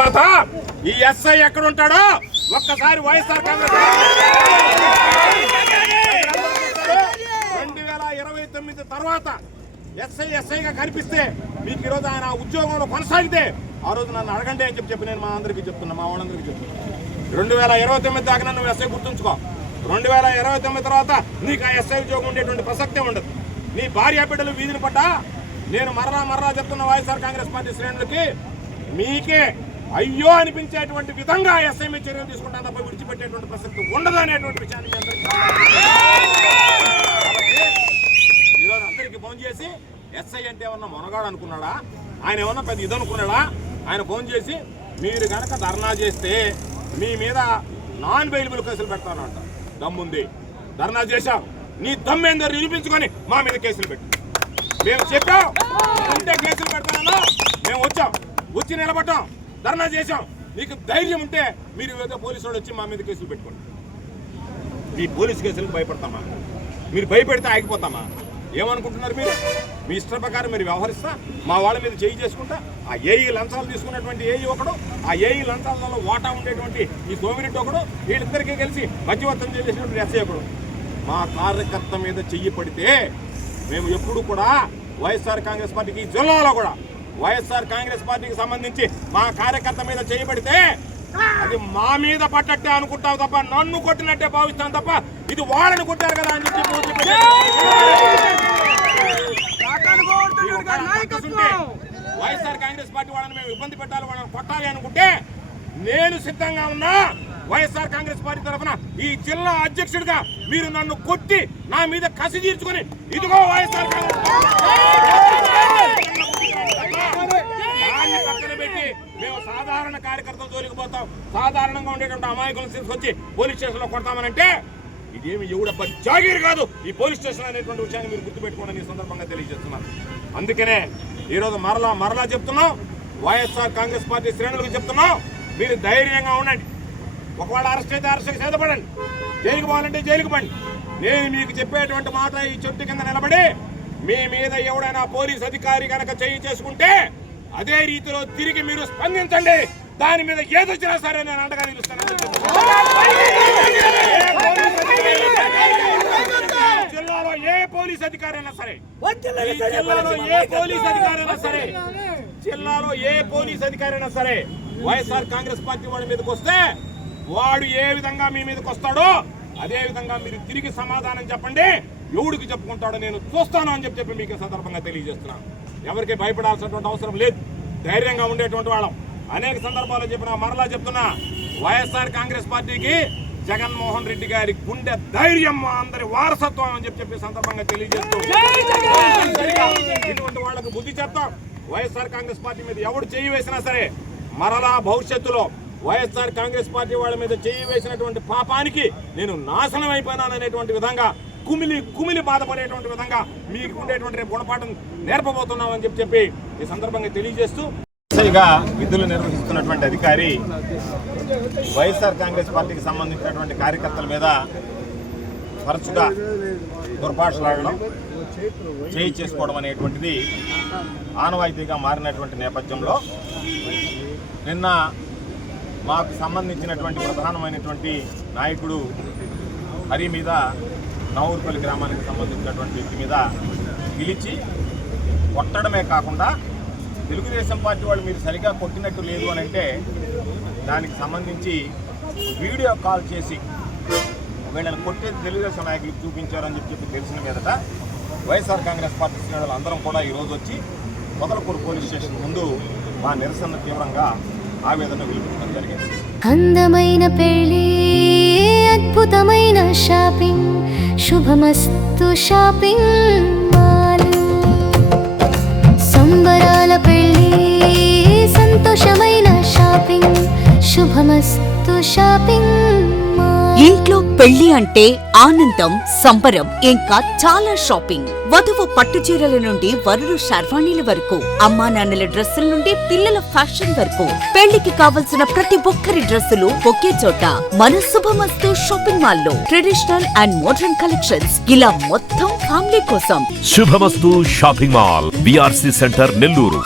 తర్వాత ఈ ఎస్ఐ ఎక్కడ ఉంటాడో ఒక్కసారి వైఎస్ఆర్ కాంగ్రెస్ 2029 తర్వాత ఎస్ఐగా కనిపిస్తే మీకు ఈరోజు ఆయన ఉద్యోగంలో కొనసాగితే ఆ రోజు నన్ను అడగండి అని చెప్పి నేను మా అందరికీ చెప్తున్నా, మా వాళ్ళందరికీ చెప్తున్నా. 2029 దాకా నువ్వు ఎస్ఐ గుర్తుంచుకో. 2029 తర్వాత నీకు ఆ ఎస్ఐ ఉద్యోగం ఉండేటువంటి ప్రసక్తే ఉండదు. నీ భార్య బిడ్డలు వీధిని పడ్డా నేను మరలా చెప్తున్న వైఎస్ఆర్ కాంగ్రెస్ పార్టీ శ్రేణులకి మీకే అయ్యో అనిపించేటువంటి విధంగా ఎస్ఐ మీద చర్యలు తీసుకుంటాను తప్ప విడిచిపెట్టేటువంటి ప్రసక్తి ఉండదు అనేటువంటి విషయాన్ని ఈరోజు అందరికీ ఫోన్ చేసి ఎస్ఐ అంటే ఏమన్నా మొనగాడు అనుకున్నాడా, ఆయన ఏమన్నా పెద్ద ఇది అనుకున్నాడా? ఆయన ఫోన్ చేసి మీరు కనుక ధర్నా చేస్తే మీ మీద నాన్ బెయిలబుల్ కేసులు పెడతానంట. దమ్ముంది, ధర్నా చేశాం, నీ దమ్మేందో నిరూపించుకొని మా మీద కేసులు పెట్టు. మేము చెప్పాం ఉంటే కేసులు పెడతానన్నా మేము వచ్చి నిలబడ్డాం, ధర్నా చేశాం. మీకు ధైర్యం ఉంటే మీరు ఏదో పోలీసు వాడు వచ్చి మా మీద కేసులు పెట్టుకోండి. మీ పోలీసు కేసులకు భయపడతామా? మీరు భయపెడితే ఆగిపోతామా? ఏమనుకుంటున్నారు మీరు? మీ ఇష్ట ప్రకారం మీరు వ్యవహరిస్తా మా వాళ్ళ మీద చేయి చేసుకుంటా ఆ ఏఈ లంచాలు తీసుకున్నటువంటి ఏఈ ఒకడు, ఆ ఏఈ లంచాలలో వాటా ఉండేటువంటి ఈ సోమిరెడ్డి ఒకడు, వీళ్ళిద్దరికీ కలిసి మధ్యవర్తం చేసేటువంటి ఎస్ఐ ఒకడు. మా కార్యకర్త మీద చెయ్యి పడితే మేము ఎప్పుడు కూడా వైఎస్ఆర్ కాంగ్రెస్ పార్టీకి జిల్లాలో కూడా వైఎస్ఆర్ కాంగ్రెస్ పార్టీకి సంబంధించి మా కార్యకర్త మీద చేయబడితే అది మా మీద పట్టట్టే అనుకుంటావు తప్ప నన్ను కొట్టినట్టే భావిస్తాను తప్ప ఇది వాళ్ళని కొట్టారు కదా అని చెప్పి వైఎస్ఆర్ కాంగ్రెస్ పార్టీ వాళ్ళని మేము ఇబ్బంది పెట్టాలి, వాళ్ళని కొట్టాలి అనుకుంటే నేను సిద్ధంగా ఉన్నా. వైఎస్ఆర్ కాంగ్రెస్ పార్టీ తరఫున ఈ జిల్లా అధ్యక్షుడిగా మీరు నన్ను కొట్టి నా మీద కసి తీర్చుకుని ఇదిగో వైఎస్ఆర్ కాంగ్రెస్ పక్కన పెట్టి మేము సాధారణ కార్యకర్తలు జోలికి పోతాం, సాధారణంగా ఉండేటువంటి అమాయకులను తీసుకొచ్చి పోలీస్ స్టేషన్ లో కొడతామనంటే ఇదేమి ఎవడబ్బ జాగీర్ కాదు ఈ పోలీస్ స్టేషన్ అనేటువంటి విషయాన్ని మీరు గుర్తుపెట్టుకోండి ఈ సందర్భంగా తెలియజేస్తున్నారు. అందుకనే ఈరోజు మరలా చెప్తున్నాం, వైఎస్ఆర్ కాంగ్రెస్ పార్టీ శ్రేణులకు చెప్తున్నాం, మీరు ధైర్యంగా ఉండండి. ఒకవేళ అరెస్ట్ అయితే అరెస్ట్కి సిద్ధపడండి, జైలుకి పోవాలంటే జైలుకి పండి. నేను మీకు చెప్పేటువంటి మాట ఈ చెట్టు కింద నిలబడి మీ మీద ఎవడైనా పోలీస్ అధికారి కనుక చేయి చేసుకుంటే అదే రీతిలో తిరిగి మీరు స్పందించండి. దాని మీద ఏదొచ్చినా సరే నేను అండగా నిలుస్తాను. జిల్లాలో ఏ పోలీస్ అధికారి అయినా సరే, జిల్లాలో ఏ పోలీస్ అధికారి అయినా సరే వైఎస్ఆర్ కాంగ్రెస్ పార్టీ వాడి మీదకి వస్తే వాడు ఏ విధంగా మీ మీదకి వస్తాడో అదే విధంగా మీరు తిరిగి సమాధానం చెప్పండి. ఎవడికి చెప్పుకుంటాడో నేను చూస్తాను అని చెప్పి మీకు సందర్భంగా తెలియజేస్తున్నాను. ఎవరికి భయపడాల్సినటువంటి అవసరం లేదు, ధైర్యంగా ఉండేటువంటి వాళ్ళం. అనేక సందర్భాల్లో చెప్పినా మరలా చెప్తున్నా, వైఎస్ఆర్ కాంగ్రెస్ పార్టీకి జగన్మోహన్ రెడ్డి గారి గుండె ధైర్యం మా అందరి వారసత్వం అని చెప్పి సందర్భంగా తెలియజేస్తూ ఇటువంటి వాళ్ళకు బుద్ధి చెప్తాం. వైఎస్ఆర్ కాంగ్రెస్ పార్టీ మీద ఎవడు చేయి వేసినా సరే మరలా భవిష్యత్తులో వైఎస్ఆర్ కాంగ్రెస్ పార్టీ వాళ్ళ మీద చేయి వేసినటువంటి పాపానికి నేను నాశనం అయిపోయినాననేటువంటి విధంగా కుమిలి బాధపడేటువంటి విధంగా మీకు ఉండేటువంటి రేపు గుణపాఠం నేర్పబోతున్నామని చెప్పి ఈ సందర్భంగా తెలియజేస్తూ ఎస్ఐగా విధులు నిర్వహిస్తున్నటువంటి అధికారి వైఎస్ఆర్ కాంగ్రెస్ పార్టీకి సంబంధించినటువంటి కార్యకర్తల మీద తరచుగా దుర్భాషలాడడం, చేయి చేసుకోవడం అనేటువంటిది ఆనవాయితీగా మారినటువంటి నేపథ్యంలో నిన్న మాకు సంబంధించినటువంటి ప్రధానమైనటువంటి నాయకుడు హరి మీద నవూరుపల్లి గ్రామానికి సంబంధించినటువంటి వ్యక్తి మీద పిలిచి కొట్టడమే కాకుండా తెలుగుదేశం పార్టీ వాళ్ళు మీరు సరిగా కొట్టినట్టు లేదు అని అంటే దానికి సంబంధించి వీడియో కాల్ చేసి వీళ్ళని కొట్టేది తెలుగుదేశం నాయకులకు చూపించారని చెప్పి తెలిసిన మీదట వైఎస్ఆర్ కాంగ్రెస్ పార్టీ శ్రేణులు అందరం కూడా ఈరోజు వచ్చి మొదలకూరు పోలీస్ స్టేషన్ ముందు మా నిరసన తీవ్రంగా ఆవేదన వెలువరించడం జరిగింది. అందమైన పెళ్లి, అద్భుతమైన షాపింగ్, శుభమస్తు షాపింగ్ మాల్. సంబరాల పెళ్లి, సంతోషమైన షాపింగ్, శుభమస్తు షాపింగ్ మాల్. ఇంట్లో పెళ్లి అంటే ఆనందం, సంబరం, ఇంకా చాలా షాపింగ్. వధువు పట్టు చీరల నుండి వరుడు శర్వాణీల వరకు, అమ్మా నాన్నల డ్రెస్సుల నుండి పిల్లల ఫ్యాషన్ వరకు, పెళ్లికి కావలసిన ప్రతి ఒక్కరి డ్రెస్సులు ఒకే చోట మన శుభమస్తు షాపింగ్ మాల్ లో. ట్రెడిషనల్ అండ్ మోడర్న్ కలెక్షన్స్, ఇలా మొత్తం ఫ్యామిలీ కోసం. శుభమస్తు shopping mall, BRC centre, Nellore.